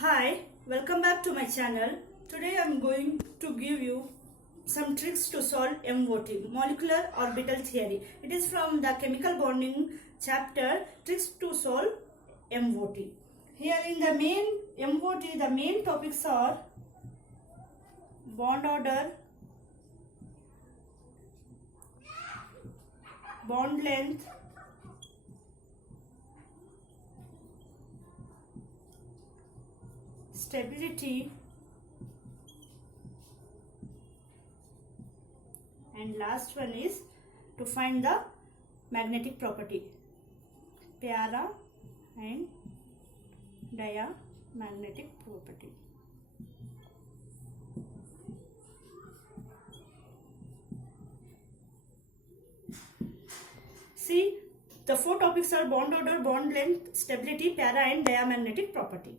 Hi, welcome back to my channel. Today I am going to give you some tricks to solve MOT, Molecular Orbital Theory. It is from the Chemical Bonding chapter, Tricks to Solve MOT. Here in the main MOT, the main topics are bond order, bond length, stability, and last one is to find the magnetic property, para and diamagnetic property. See, the four topics are bond order, bond length, stability, para and diamagnetic property.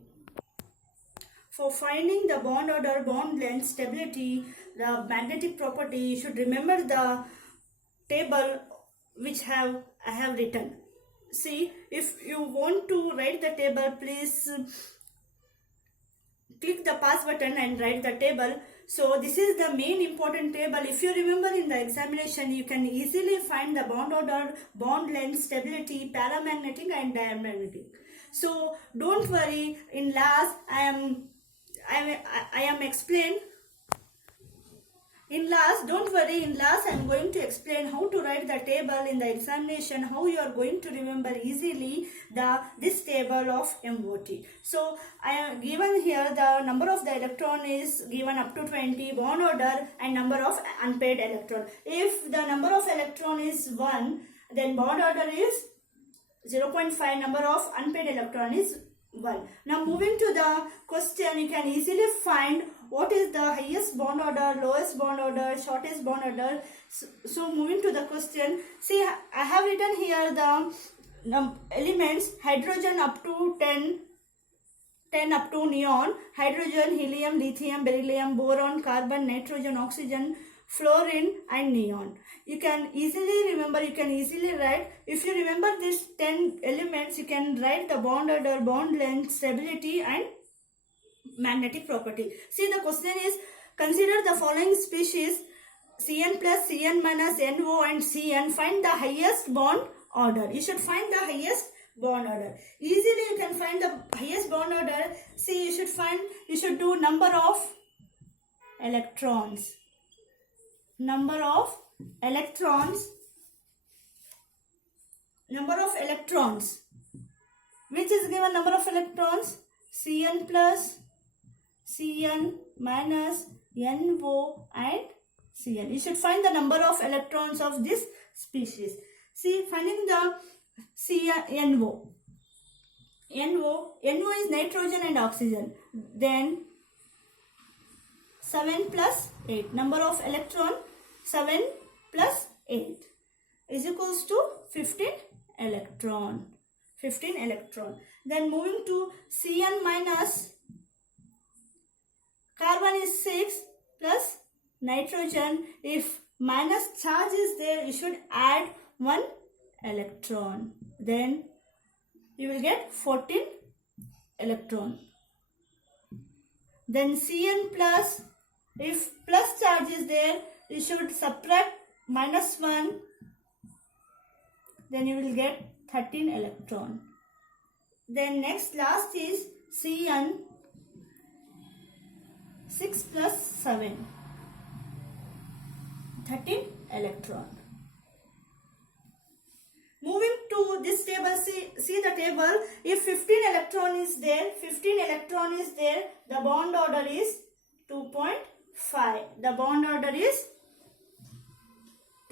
For finding the bond order, bond length, stability, the magnetic property, you should remember the table which I have written. See, if you want to write the table, please click the pause button and write the table. So this is the main important table. If you remember in the examination, you can easily find the bond order, bond length, stability, paramagnetic and diamagnetic. So don't worry, in last I am explain. In last, don't worry, in last I am going to explain how to write the table in the examination, how you are going to remember easily this table of MOT. So I am given here the number of the electron is given up to 20, bond order and number of unpaired electron. If the number of electron is 1, then bond order is 0.5, number of unpaired electron is 1. Now moving to the question, you can easily find what is the highest bond order, lowest bond order, shortest bond order. So moving to the question, see I have written here the elements: hydrogen up to 10 up to neon, hydrogen, helium, lithium, beryllium, boron, carbon, nitrogen, oxygen, fluorine and neon. You can easily remember, you can easily write. If you remember these 10 elements, you can write the bond order, bond length, stability and magnetic property. See, the question is, consider the following species: Cn plus, Cn minus, NO and Cn. Find the highest bond order. You should find the highest bond order. Easily you can find the highest bond order. See, you should do number of electrons. Number of electrons. Which is given number of electrons? Cn plus, Cn minus, NO and Cn. You should find the number of electrons of this species. See, finding the NO. NO is nitrogen and oxygen. Then 7 plus 8. Number of electron 7 plus 8 is equals to 15 electron. 15 electron. Then moving to Cn minus, carbon is 6 plus nitrogen. If minus charge is there, you should add 1 electron. Then you will get 14 electron. Then Cn plus, if plus charge is there, you should subtract minus 1. Then you will get 13 electron. Then last is Cn, 6 plus 7, 13 electron. Moving to this table, see the table. If 15 electron is there, the bond order is 2.5. The bond order is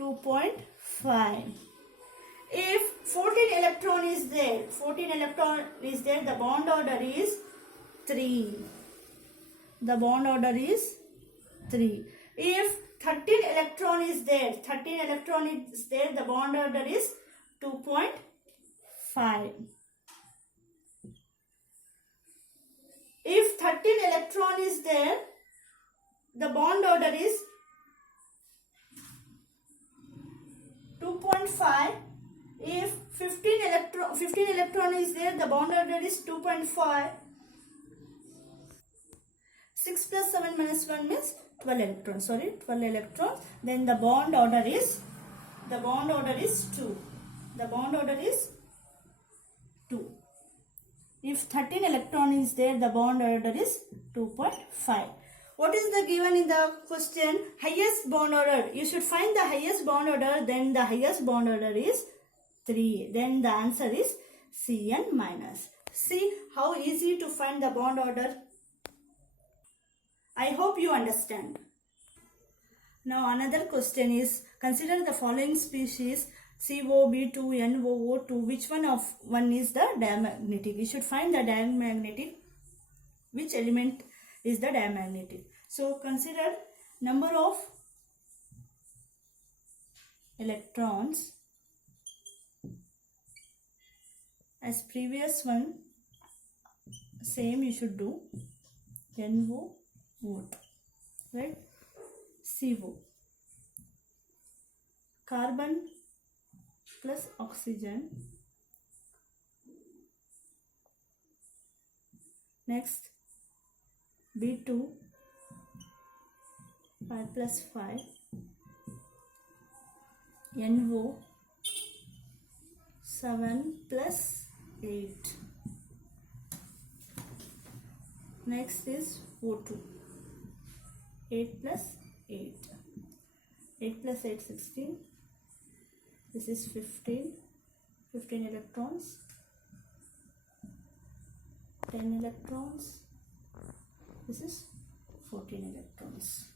2.5. If 14 electron is there, the bond order is 3. The bond order is 3. If 13 electron is there, the bond order is 2.5. If 13 electron is there, the bond order is 2.5. If 15 electron is there, the bond order is 2.5. 6 plus 7 minus 1 means 12 electrons. Sorry, 12 electrons. Then the bond order is 2. The bond order is 2. If 13 electron is there, the bond order is 2.5. What is the given in the question? Highest bond order. You should find the highest bond order. Then the highest bond order is 3. Then the answer is Cn minus. See how easy to find the bond order. I hope you understand. Now another question is, consider the following species COB2, NOO2. Which one is the diamagnetic? You should find the diamagnetic. Which element is the diamagnetic? So consider number of electrons as previous one. Same you should do. NOO2, right? CO, carbon plus oxygen. Next, B2, 5 plus 5. NO, 7 plus 8. Next is O2, 8 plus 8. 8 plus 8, 16. This is 15 electrons. 10 electrons. This is 14 electrons.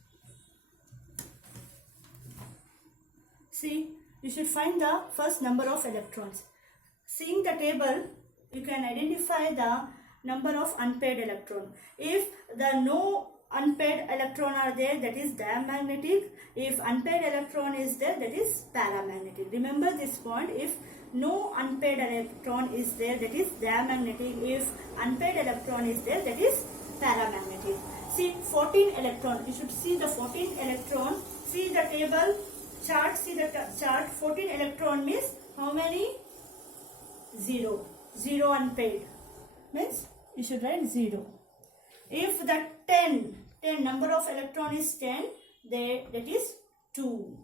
See, you should find the first number of electrons. Seeing the table, you can identify the number of unpaired electron. If the no unpaired electron are there, that is diamagnetic. If unpaired electron is there, that is paramagnetic. Remember this point. If no unpaired electron is there, that is diamagnetic. If unpaired electron is there, that is paramagnetic. See 14 electron. You should see the 14 electron. See the table chart. See the chart. 14 electron means how many? 0. 0 unpaired. Means you should write 0. If the 10 number of electron is 10, that is 2.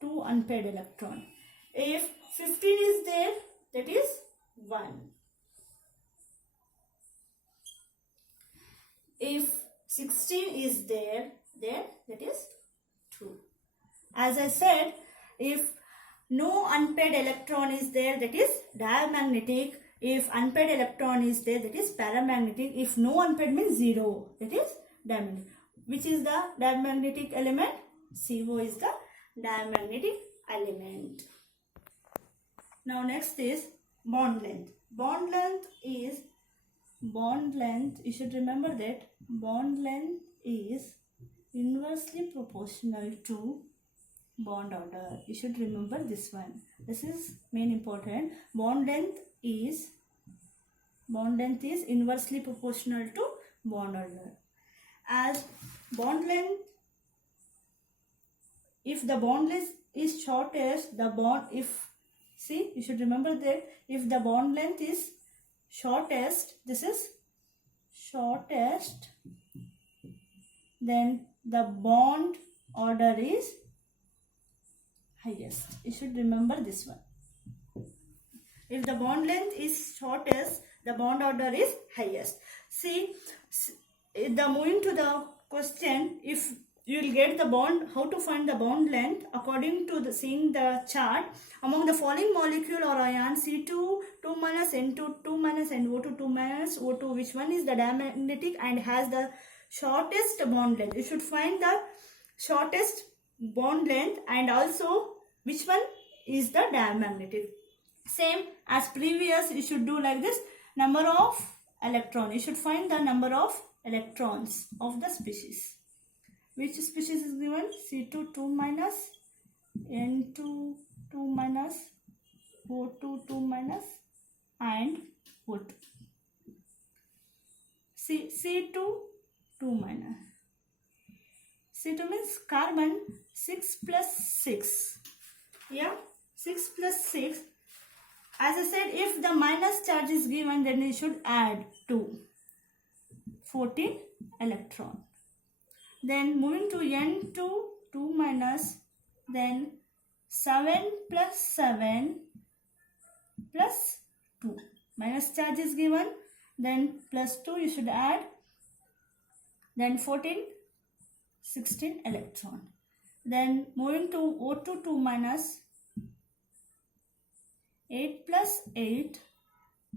2 unpaired electron. If 15 is there, that is 1. If 16 is there, then that is 2. As I said, if no unpaired electron is there, that is diamagnetic. If unpaired electron is there, that is paramagnetic. If no unpaired means 0, that is diamagnetic. Which is the diamagnetic element? CO is the diamagnetic element. Now next is bond length. Bond length, you should remember that bond length is inversely proportional to bond order. You should remember this one. This is main important. Bond length is inversely proportional to bond order. As bond length, if the bond length is shortest, you should remember that if the bond length is shortest, this is shortest, then the bond order is highest. You should remember this one. If the bond length is shortest, the bond order is highest. See, moving to the question, if you will get the bond, how to find the bond length according to seeing the chart. Among the following molecule or ion, C2 2 minus, N2 2 minus, and O2 2 minus, O2, which one is the diamagnetic and has the shortest bond length? You should find the shortest bond length and also which one is the diamagnetic. Same as previous, you should do like this. Number of electrons. You should find the number of electrons of the species. Which species is given? C2 2 minus, N2 2 minus, O2 2 minus, and O2. C2 2 minus. C2 means carbon 6 plus 6. Yeah, 6 plus 6. As I said, if the minus charge is given, then you should add 2. 14 electron. Then moving to N2, 2 minus, then 7 plus 7 plus 2. Minus charge is given, then plus 2 you should add, then 14, 16 electron. Then moving to O2, 2 minus, 8 plus 8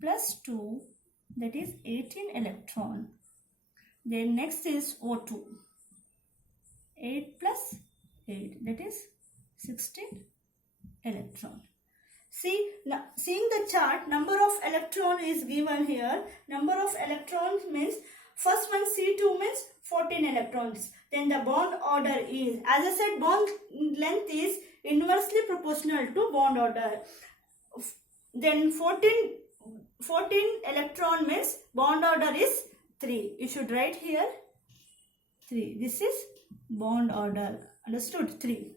plus 2, that is 18 electron. Then next is O2, 8 plus 8, that is 16 electron. See, now, seeing the chart, number of electron is given here. Number of electrons means, first one C2 means 14 electrons. Then the bond order is, as I said, bond length is inversely proportional to bond order. Then 14 electron means bond order is 3. You should write here 3. This is bond order. Understood? 3.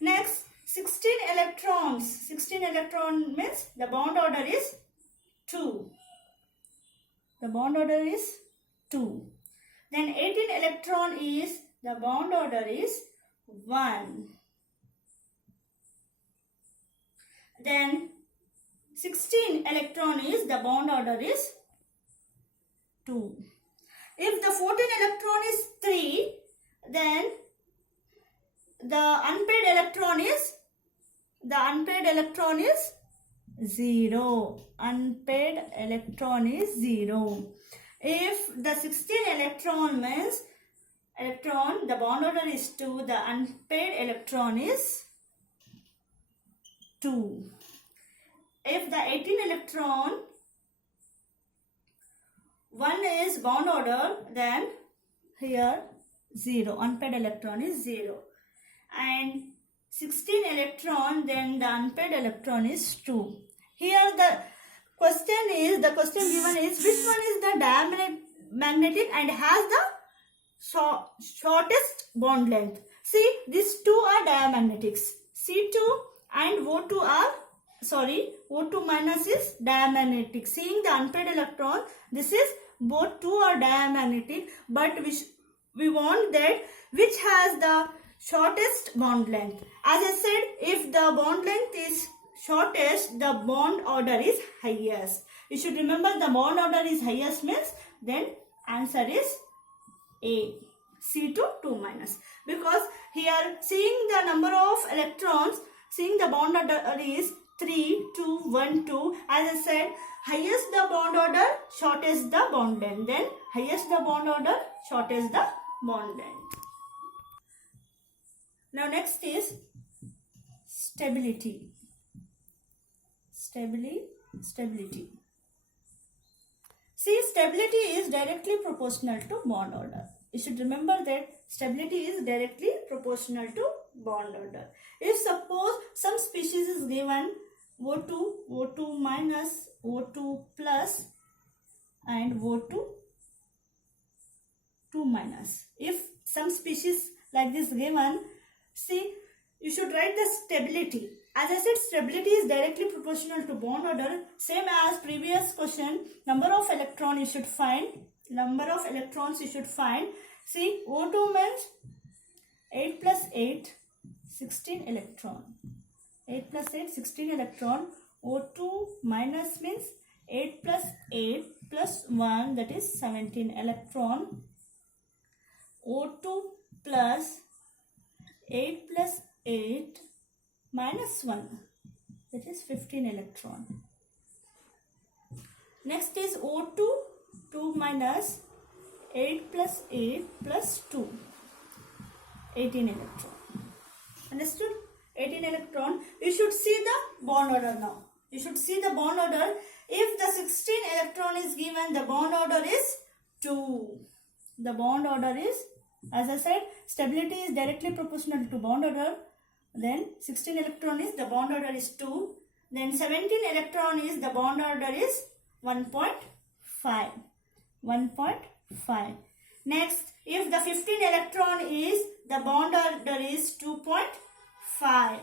Next, 16 electrons. 16 electron means the bond order is 2. The bond order is 2. Then 18 electron is, the bond order is 1. Then 16 electron is, the bond order is 2. If the 14 electron is 3, then the unpaired electron is, 0. Unpaired electron is 0. If the 16 electron means the bond order is 2, the unpaired electron is 2. If the 18 electron, 1 is bond order, then here 0. Unpaired electron is 0. And 16 electron, then the unpaired electron is 2. Here the question given is, which one is the diamagnetic and has the shortest bond length? See, these two are diamagnetics. C2 and O2 minus is diamagnetic. Seeing the unpaired electron, this is, both two are diamagnetic, but we want that which has the shortest bond length. As I said, if the bond length is shortest, the bond order is highest. You should remember the bond order is highest means, then answer is A. C2, 2 minus. Because here seeing the number of electrons, seeing the bond order is 3, 2, 1, 2. As I said, highest the bond order, shortest the bond length. Then highest the bond order, shortest the bond length. Now next is stability. Stability. See, stability is directly proportional to bond order. You should remember that stability is directly proportional to bond order. If suppose some species is given O2 minus, O2 plus and O2 2 minus. If some species like this given, see, you should write the stability. As I said, stability is directly proportional to bond order. Same as previous question, number of electrons you should find. See, O2 means 8 plus 8, 16 electron. 8 plus 8, 16 electron. O2 minus means 8 plus 8 plus 1, that is 17 electron. O2 plus 8 plus 8 minus 1, that is 15 electron. Next is O2, 2 minus 8 plus 8 plus 2, 18 electron. Understood? 18 electron. You should see the bond order now. You should see the bond order. If the 16 electron is given, the bond order is 2. The bond order is, as I said, stability is directly proportional to bond order. Then 16 electron is, the bond order is 2. Then 17 electron is, the bond order is 1.5. 1.5. Next, if the 15 electron is, the bond order is 2.5.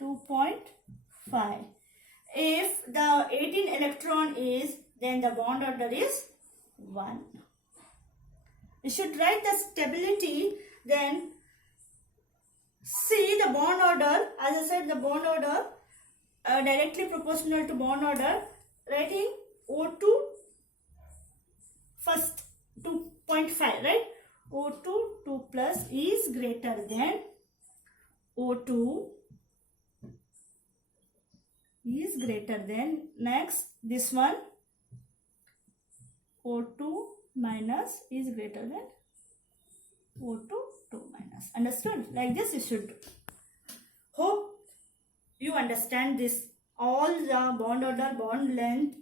2.5. If the 18 electron is, then the bond order is 1. You should write the stability, then see the bond order. As I said, the bond order directly proportional to bond order. Writing O2 first 2.5, right? O2 2 plus is greater than O2 is greater than, next this one, O2 minus is greater than O2 2 minus. Understood? Like this you should do. Hope you understand this. All the bond order, bond length,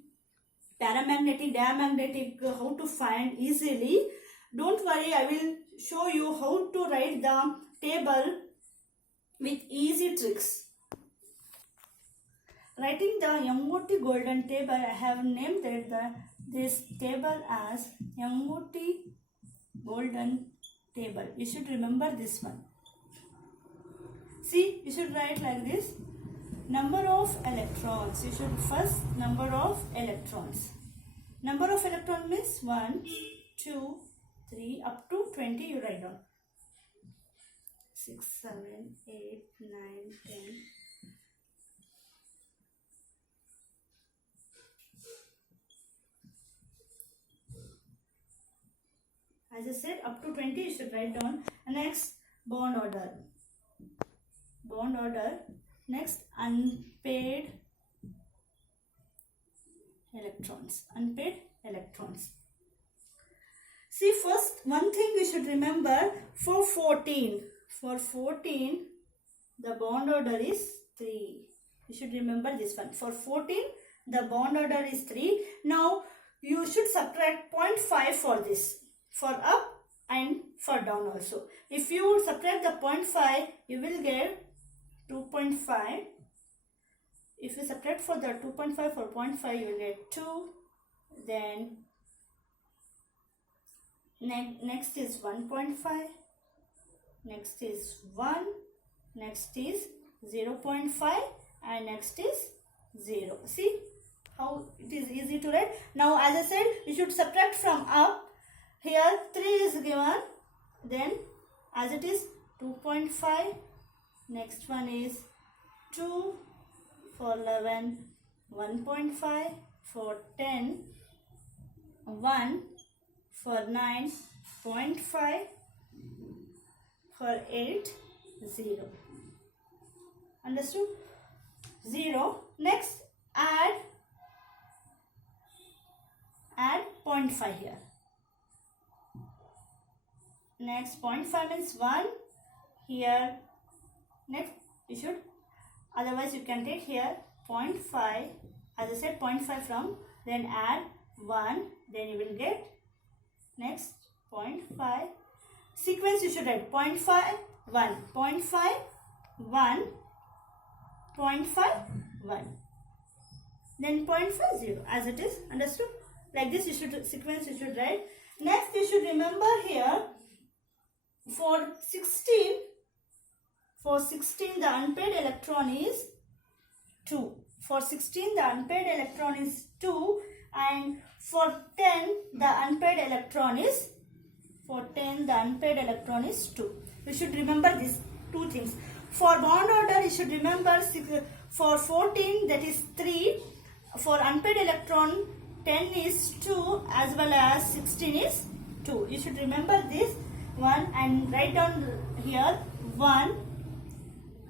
paramagnetic, diamagnetic, how to find easily. Don't worry, I will show you how to write the table with easy tricks. Writing the MOT golden table, I have named this table as MOT golden table. You should remember this one. See, you should write like this. Number of electrons. You should first number of electrons. Number of electrons means 1, 2, 3 up to 20 you write down. 6, 7, 8, 9, 10. As I said, up to 20 you should write down. Next, bond order. Bond order. Next, unpaired electrons. Unpaired electrons. See, first one thing we should remember, for 14. For 14, the bond order is 3. You should remember this one. For 14, the bond order is 3. Now, you should subtract 0.5 for this. For up and for down also. If you subtract the 0.5, you will get 2.5. If you subtract for the 2.5 for 0.5, you will get 2. Then next is 1.5. Next is 1. Next is 0.5. And next is 0. See how it is easy to write. Now, as I said, you should subtract from up. Here 3 is given, then as it is 2.5, next one is 2, for 11, 1.5, for 10, 1, for 9, 0.5, for 8, 0. Understood? 0. Next, add 0.5 here. Next, 0.5 means 1 here. Next, you should, otherwise you can take here 0.5, as I said 0.5 from, then add 1, then you will get next 0.5. Sequence you should write 0.5, 1, 0.5, 1, 0.5, 1. Then 0.5, 0, as it is. Understood? Like this you should, sequence you should write. Next, you should remember here, for 16 the unpaired electron is 2. For 16 the unpaired electron is 2, and for 10 the unpaired electron is 2. You should remember these two things. For bond order you should remember for 14 that is 3. For unpaired electron 10 is 2 as well as 16 is 2. You should remember this one and write down here 1,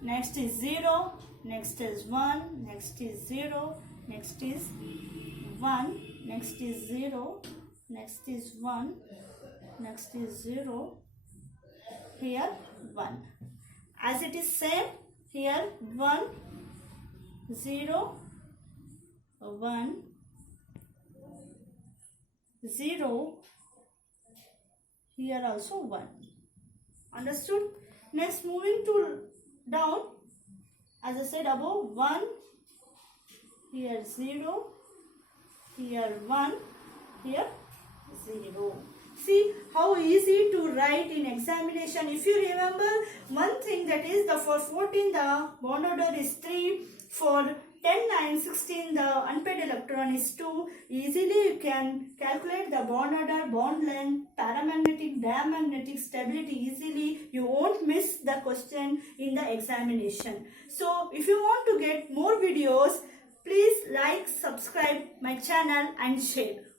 next is 0, next is 1, next is 0, next is 1, next is 0, next is 1, next is 0, here 1. As it is same here 1, 0, 1, 0, here also 1. Understood? Next, moving to down, as I said above, 1, here 0, here 1, here 0. See how easy to write in examination. If you remember one thing, that is the for 14 the bond order is 3, for 10, 9, 16, the unpaired electron is 2. Easily you can calculate the bond order, bond length, paramagnetic, diamagnetic stability easily. You won't miss the question in the examination. So if you want to get more videos, please like, subscribe my channel and share.